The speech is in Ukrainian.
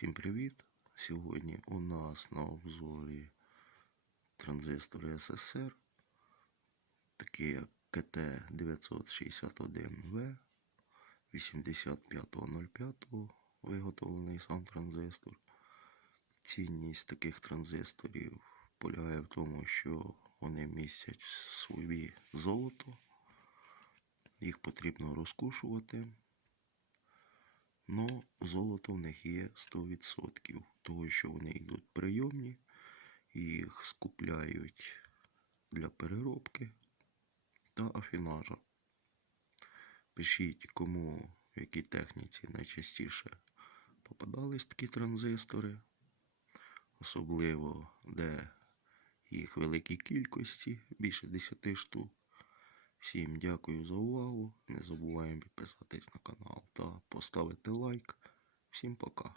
Всім привіт! Сьогодні у нас на обзорі транзистори СССР, такі як КТ961В 8505 виготовлений сам транзистор. Цінність таких транзисторів полягає в тому, що вони містять в собі золото, їх потрібно розкушувати. Но золото в них є 100%, того що вони йдуть прийомні, їх скупляють для переробки та афінажа. Пишіть, кому в якій техніці найчастіше попадались такі транзистори, особливо де їх великі кількості, більше 10 штук. Всім дякую за увагу. Не забуваємо підписатись на канал та поставити лайк. Всім пока.